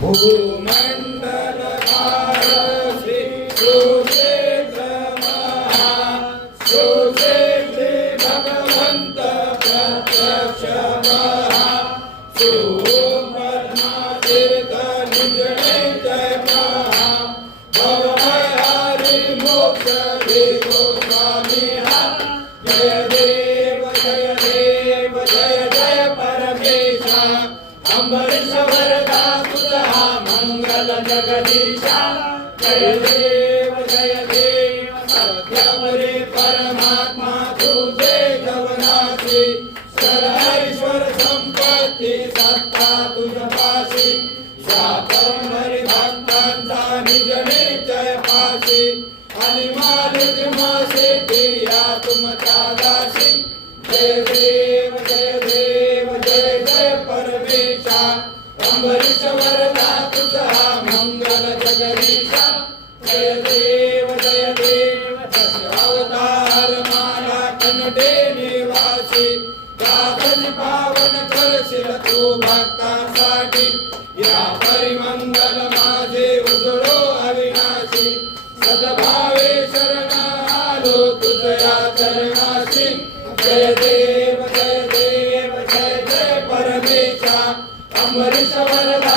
भूमंडल भारती सुक्षेत्र महा सुक्षेत्री भगवंत प्रत्यक्ष महा सोम पद्मातीर्थ निजने जय महा भवहरि मोक्ष दे गोस्वामी जय देव जय देव जय जय परमेशा अम्बरीश वरदा तुझा मंगल जगदीशा जय देव सत्यपरी परमात्मा तुझे जवनासी सर्वैश्वर संपत्ती सत्ता तुझपाशी शापरी भक्तांचा निजने जय पाशी आणि मालिक मासे दिया तुमच्या दासी जय देव जय जय परमेशा अम्बरीश वरदा तुझा मंगल जगदीशा जय देव अवतार माला कनडे निवासी दासन पावन करशील तू भक्तांसाठी या परिमंगल माझे उजळो अविनाशी सद्भावे शरण आलो तुझ्या चरणाशी जय देव जय जय परमेशा अम्बरीश वरदा